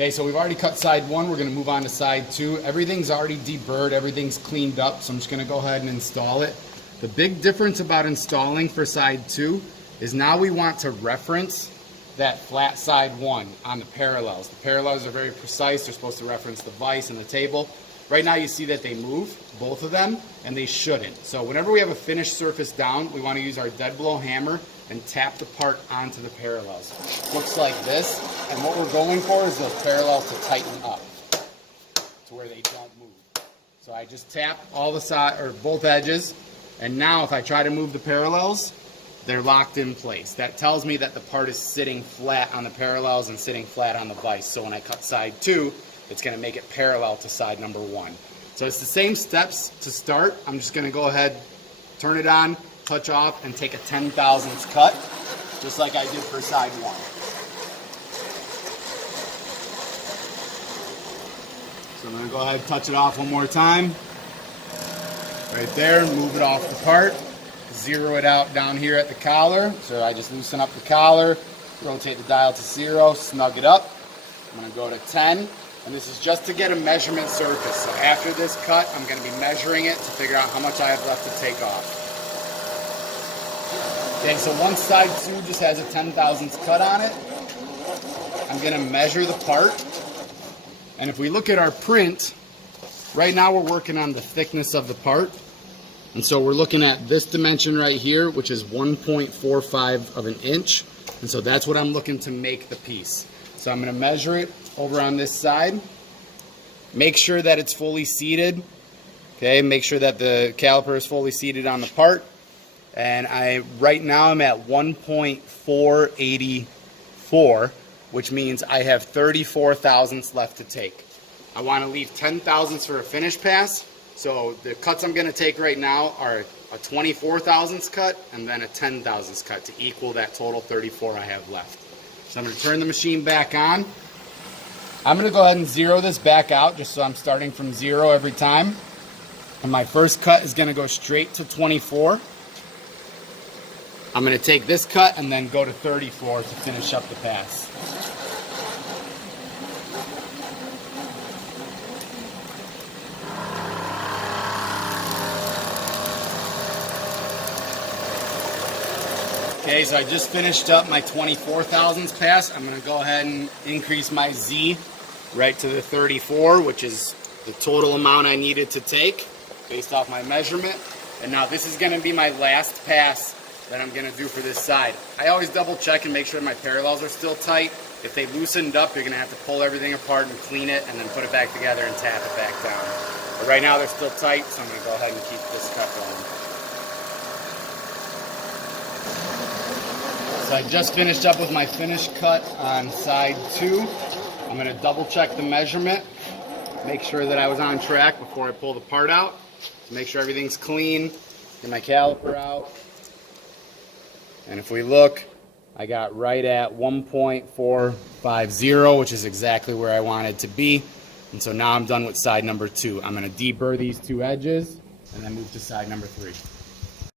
Okay, so we've already cut side one. We're gonna move on to side two. Everything's already deburred, everything's cleaned up, so I'm just gonna go ahead and install it. The big difference about installing for side two is now we want to reference that flat side one on the parallels. The parallels are very precise. They're supposed to reference the vise and the table. Right now you see that they move, both of them, and they shouldn't. So whenever we have a finished surface down, we want to use our dead blow hammer and tap the part onto the parallels. Looks like this, and what we're going for is those parallels to tighten up to where they don't move. So I just tap all the side or both edges, and now if I try to move the parallels, they're locked in place. That tells me that the part is sitting flat on the parallels and sitting flat on the vise. So when I cut side two, it's going to make it parallel to side number one. So it's the same steps to start. I'm just going to go ahead, turn it on, touch off, and take a 10/1000 cut, just like I did for side one. So I'm going to go ahead and touch it off one more time. Right there, move it off the part. Zero it out down here at the collar. So I just loosen up the collar, rotate the dial to 0, snug it up. I'm going to go to 10. And this is just to get a measurement surface. So after this cut, I'm going to be measuring it to figure out how much I have left to take off. Okay, so one side two just has a 10/1000 cut on it. I'm going to measure the part. And if we look at our print, right now we're working on the thickness of the part. And so we're looking at this dimension right here, which is 1.45 of an inch. And so that's what I'm looking to make the piece. So I'm going to measure it over on this side. Make sure that it's fully seated. Okay, make sure that the caliper is fully seated on the part. And right now I'm at 1.484, which means I have 34 thousandths left to take. I want to leave 10 thousandths for a finish pass. So the cuts I'm going to take right now are a 24 thousandths cut and then a 10 thousandths cut to equal that total 34 I have left. So I'm going to turn the machine back on. I'm going to go ahead and zero this back out just so I'm starting from 0 every time. And my first cut is going to go straight to 24. I'm going to take this cut and then go to 34 to finish up the pass. Okay, so I just finished up my 24 thousandths pass. I'm going to go ahead and increase my Z right to the 34, which is the total amount I needed to take based off my measurement. And now this is going to be my last pass that I'm going to do for this side. I always double check and make sure my parallels are still tight. If they loosened up, you're going to have to pull everything apart and clean it and then put it back together and tap it back down. But right now they're still tight, so I'm going to go ahead and keep this cut going. So I just finished up with my finished cut on side 2. I'm going to double check the measurement, make sure that I was on track before I pull the part out. So make sure everything's clean, get my caliper out. And if we look, I got right at 1.450, which is exactly where I wanted to be. And so now I'm done with side number 2. I'm going to deburr these 2 edges and then move to side number 3.